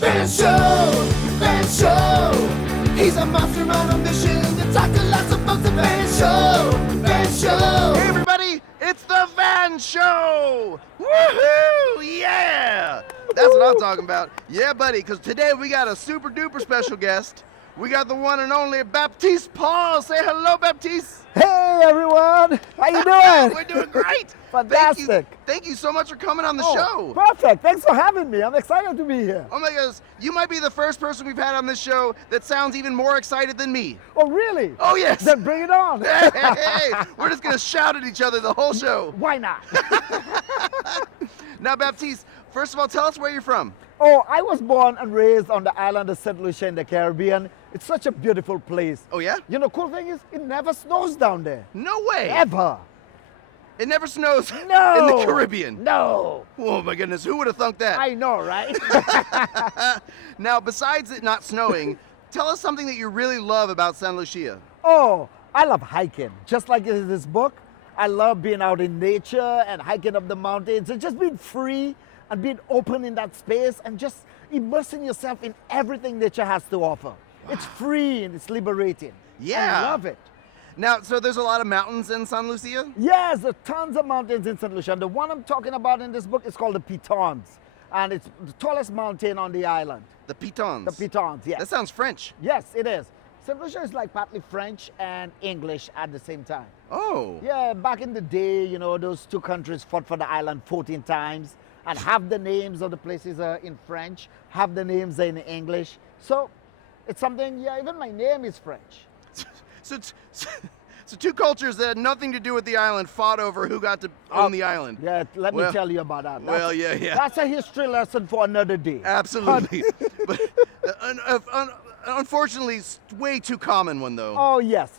Van Show, Van Show. He's a monster on a mission to talk to lots of folks. The Van Show, Van Show. Hey everybody, it's the Van Show! Woohoo! Yeah! That's what I'm talking about. Yeah, buddy, because today we got a super duper special guest. We got the one and only Baptiste Paul. Say hello, Baptiste. Hey everyone, how you doing? We're doing great. Fantastic. Thank you so much for coming on the show. Perfect. Thanks for having me. I'm excited to be here. Oh my goodness, you might be the first person we've had on this show that sounds even more excited than me. Oh really? Oh yes. Then bring it on. Hey, we're just gonna shout at each other the whole show. Why not? Now, Baptiste, first of all, tell us where you're from. Oh, I was born and raised on the island of St. Lucia in the Caribbean. It's such a beautiful place. Oh yeah? You know, cool thing is, it never snows down there. No way. Ever. It never snows No. in the Caribbean. No. Oh my goodness, who would have thunk that? I know, right? Now, besides it not snowing, tell us something that you really love about San Lucia. Oh, I love hiking. Just like in this book, I love being out in nature and hiking up the mountains and just being free and being open in that space and just immersing yourself in everything nature has to offer. Wow. It's free and it's liberating. Yeah. I love it. Now, so there's a lot of mountains in San Lucia? Yes, there are tons of mountains in St. Lucia. And the one I'm talking about in this book is called the Pitons. And it's the tallest mountain on the island. The Pitons? The Pitons, yes. That sounds French. Yes, it is. St. Lucia is like partly French and English at the same time. Oh. Yeah, back in the day, you know, those two countries fought for the island 14 times. And half the names of the places are in French, half the names are in English. So it's something, yeah, even my name is French. So two cultures that had nothing to do with the island fought over who got to own the island. Yeah, let me tell you about that. Well, yeah. That's a history lesson for another day. Absolutely. But unfortunately, it's way too common one though. Oh yes,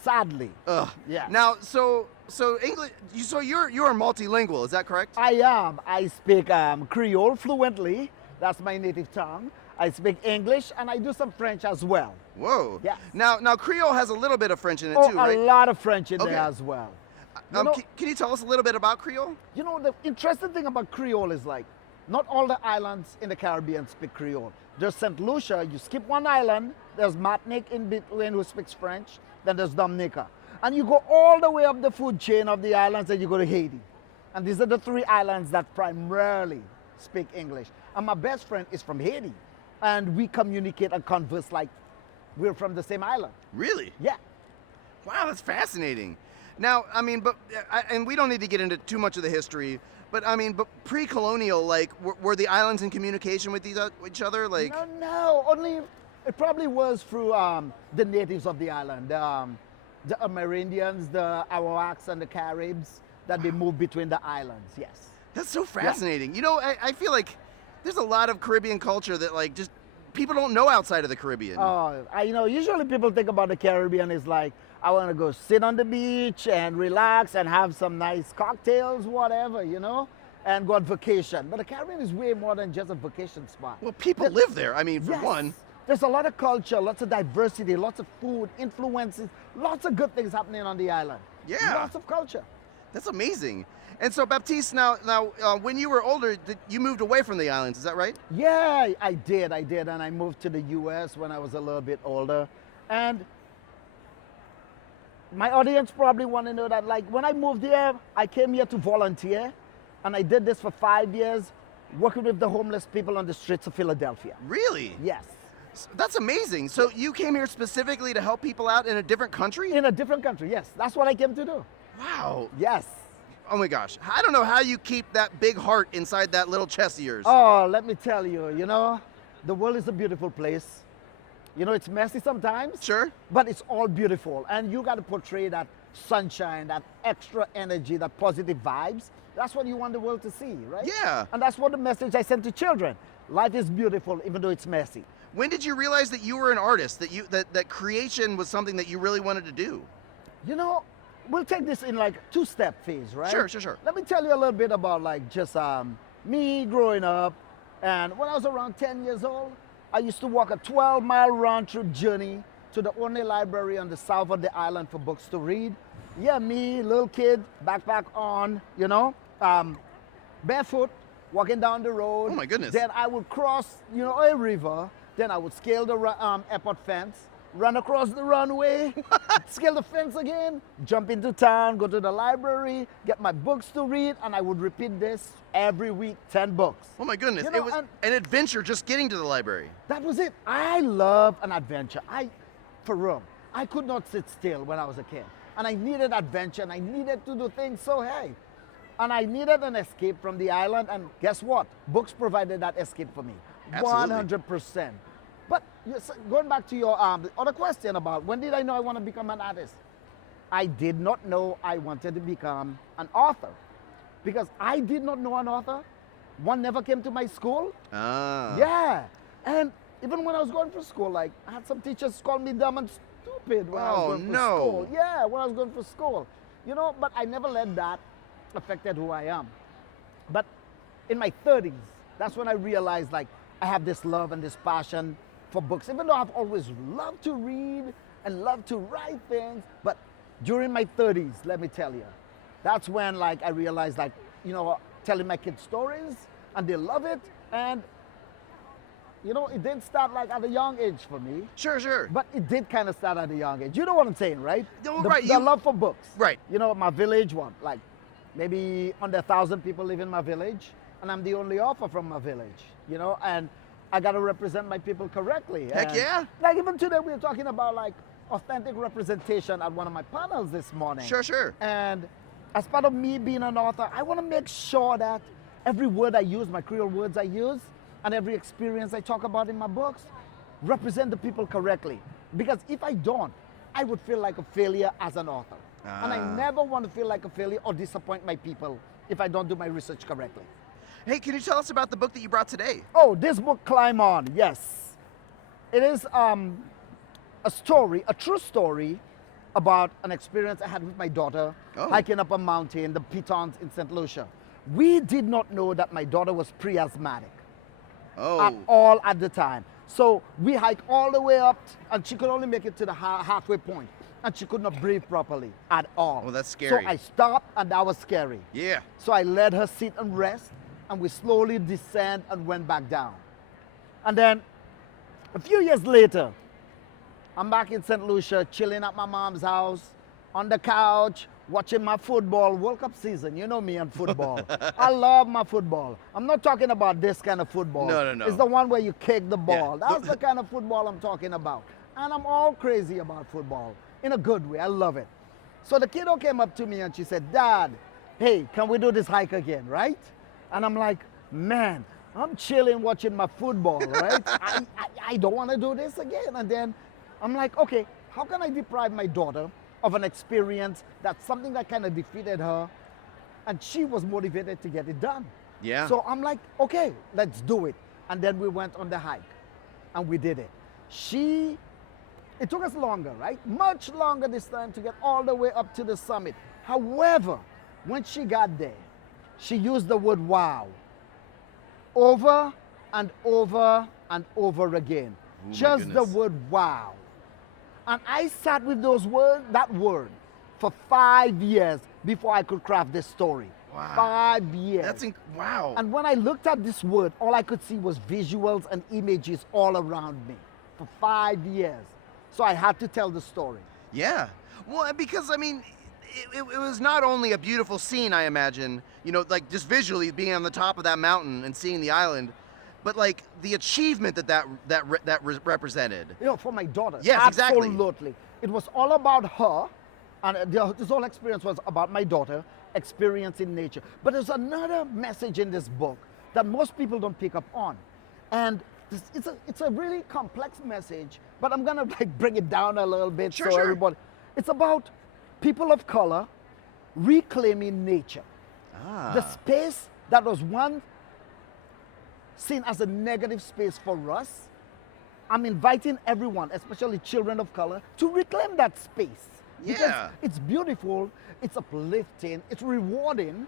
sadly. Ugh. Yeah. Now, so English. So you're multilingual, is that correct? I am. I speak Creole fluently. That's my native tongue. I speak English and I do some French as well. Whoa. Yeah. Now Creole has a little bit of French in it too, right? A lot of French in Okay. there as well. Can you tell us a little bit about Creole? You know, the interesting thing about Creole is like, not all the islands in the Caribbean speak Creole. There's St. Lucia, you skip one island, there's Martinique in between who speaks French, then there's Dominica. And you go all the way up the food chain of the islands and you go to Haiti. And these are the three islands that primarily speak English. And my best friend is from Haiti. And we communicate and converse like we're from the same island. Really? Yeah. Wow, that's fascinating. Now, I mean, and we don't need to get into too much of the history, but pre-colonial, like, were the islands in communication with each other? Like, No, only, it probably was through the natives of the island, the Amerindians, the Arawaks, and the Caribs, that they moved between the islands, yes. That's so fascinating. Yeah. You know, I feel like there's a lot of Caribbean culture that, like, just people don't know outside of the Caribbean. Usually people think about the Caribbean is like, I want to go sit on the beach and relax and have some nice cocktails, whatever, you know, and go on vacation. But the Caribbean is way more than just a vacation spot. Well, people live there, I mean, for one. There's a lot of culture, lots of diversity, lots of food, influences, lots of good things happening on the island. Yeah. Lots of culture. That's amazing. And so, Baptiste, now, when you were older, you moved away from the islands, is that right? Yeah, I did, and I moved to the U.S. when I was a little bit older. And my audience probably want to know that, like, when I moved here, I came here to volunteer, and I did this for 5 years, working with the homeless people on the streets of Philadelphia. Really? Yes. That's amazing. So you came here specifically to help people out in a different country? In a different country, yes. That's what I came to do. Wow. Yes. Oh my gosh. I don't know how you keep that big heart inside that little chest of yours. Oh, let me tell you, you know, the world is a beautiful place. You know, it's messy sometimes. Sure. But it's all beautiful. And you got to portray that sunshine, that extra energy, that positive vibes. That's what you want the world to see, right? Yeah. And that's what the message I send to children. Life is beautiful, even though it's messy. When did you realize that you were an artist, that creation was something that you really wanted to do? You know, we'll take this in like two-step phase, right? Sure. Let me tell you a little bit about like just me growing up. And when I was around 10 years old, I used to walk a 12-mile round-trip journey to the only library on the south of the island for books to read. Yeah, me, little kid, backpack on, you know, barefoot, walking down the road. Oh, my goodness. Then I would cross, a river. Then I would scale the airport fence, run across the runway, scale the fence again, jump into town, go to the library, get my books to read, and I would repeat this every week, 10 books. Oh my goodness, You know, it was an adventure just getting to the library. That was it. I love an adventure. For real, I could not sit still when I was a kid. And I needed adventure, and I needed to do things, so hey. And I needed an escape from the island, and guess what? Books provided that escape for me. Absolutely. 100%. But going back to your other question about when did I know I want to become an artist? I did not know I wanted to become an author because I did not know an author. One never came to my school. Ah. Yeah. And even when I was going for school, like I had some teachers call me dumb and stupid when I was going for school. Yeah, when I was going for school. But I never let that affected who I am. But in my 30s, that's when I realized like I have this love and this passion for books, even though I've always loved to read and loved to write things. But during my 30s, let me tell you, that's when like I realized like, telling my kids stories and they love it. And, it didn't start like at a young age for me. Sure. But it did kind of start at a young age. You know what I'm saying, right? Oh, the, right, the love for books. Right. My village, like maybe under 1,000 people live in my village, and I'm the only author from my village, and I got to represent my people correctly. Heck And yeah. like even today we were talking about like authentic representation at one of my panels this morning. Sure. And as part of me being an author, I want to make sure that every word I use, my Creole words I use, and every experience I talk about in my books represent the people correctly. Because if I don't, I would feel like a failure as an author. And I never want to feel like a failure or disappoint my people if I don't do my research correctly. Hey, can you tell us about the book that you brought today? Oh, this book, Climb On, yes. It is a true story about an experience I had with my daughter hiking up a mountain, the Pitons in St. Lucia. We did not know that my daughter was pre-asthmatic at all at the time. So we hiked all the way up and she could only make it to the halfway point and she could not breathe properly at all. Oh, that's scary. So I stopped and that was scary. Yeah. So I let her sit and rest and we slowly descend and went back down. And then a few years later, I'm back in St. Lucia, chilling at my mom's house, on the couch, watching my football, World Cup season. You know me and football. I love my football. I'm not talking about this kind of football. No. It's the one where you kick the ball. Yeah. That's the kind of football I'm talking about. And I'm all crazy about football, in a good way. I love it. So the kiddo came up to me and she said, Dad, hey, can we do this hike again, right? And I'm like, man, I'm chilling watching my football, right? I don't want to do this again. And then I'm like, okay, how can I deprive my daughter of an experience that's something that kind of defeated her and she was motivated to get it done? Yeah. So I'm like, okay, let's do it. And then we went on the hike and we did it. It took us longer, right? Much longer this time to get all the way up to the summit. However, when she got there, she used the word wow over and over and over again. Oh, just the word wow. And I sat with that word for 5 years before I could craft this story. Wow. 5 years. Wow. And when I looked at this word, all I could see was visuals and images all around me for 5 years. So I had to tell the story. Yeah. Well, because, I mean, it was not only a beautiful scene, I imagine, like just visually being on the top of that mountain and seeing the island, but like the achievement that represented. For my daughter. Yes, exactly. Absolutely. It was all about her, and this whole experience was about my daughter experiencing nature. But there's another message in this book that most people don't pick up on. And it's a really complex message, but I'm gonna bring it down a little bit Sure. everybody. It's about people of color reclaiming nature. The space that was once seen as a negative space for us, I'm inviting everyone, especially children of color, to reclaim that space. Because Yeah. it's beautiful, it's uplifting, it's rewarding,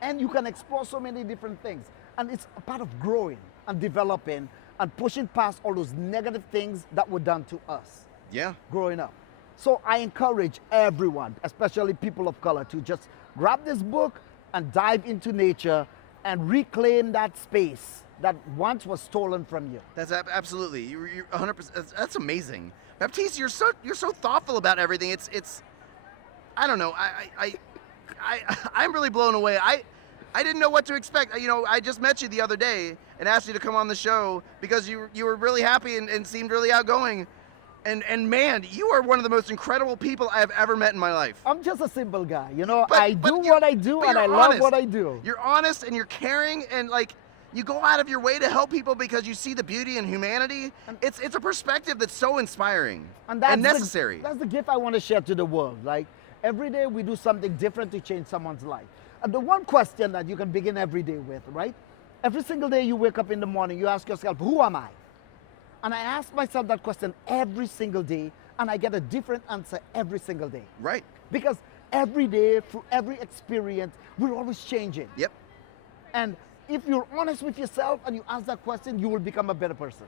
and you can explore so many different things. And it's a part of growing and developing and pushing past all those negative things that were done to us Yeah. growing up. So I encourage everyone, especially people of color, to just grab this book and dive into nature and reclaim that space that once was stolen from you. That's absolutely. You're 100%. That's amazing, Baptiste. You're so thoughtful about everything. It's. I don't know. I'm really blown away. I didn't know what to expect. You know, I just met you the other day and asked you to come on the show because you were really happy and seemed really outgoing. And man, you are one of the most incredible people I've ever met in my life. I'm just a simple guy, you know. But I do what I do, and I love what I do. You're honest and you're caring, and like you go out of your way to help people because you see the beauty in humanity. It's a perspective that's so inspiring and necessary. That's the gift I want to share to the world. Like every day we do something different to change someone's life. And the one question that you can begin every day with, right? Every single day you wake up in the morning, you ask yourself, who am I? And I ask myself that question every single day, and I get a different answer every single day. Right. Because every day, through every experience, we're always changing. Yep. And if you're honest with yourself and you ask that question, you will become a better person.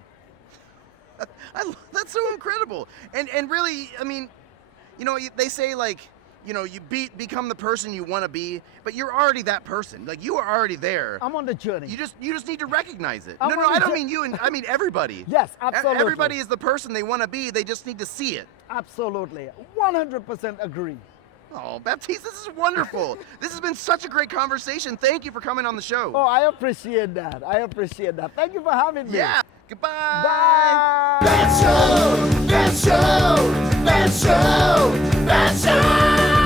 That's so incredible. And really, I mean, you know, they say like, you know, you become the person you want to be, but you're already that person. Like you are already there. I'm on the journey. You just need to recognize it. I'm No, on I the don't mean you, and I mean everybody. Yes, absolutely. Everybody is the person they want to be. They just need to see it. Absolutely. 100% agree. Oh, Baptiste, this is wonderful. This has been such a great conversation. Thank you for coming on the show. Oh, I appreciate that. I appreciate that. Thank you for having me. Yeah. Goodbye. Bye. That show, that show, that show, that show.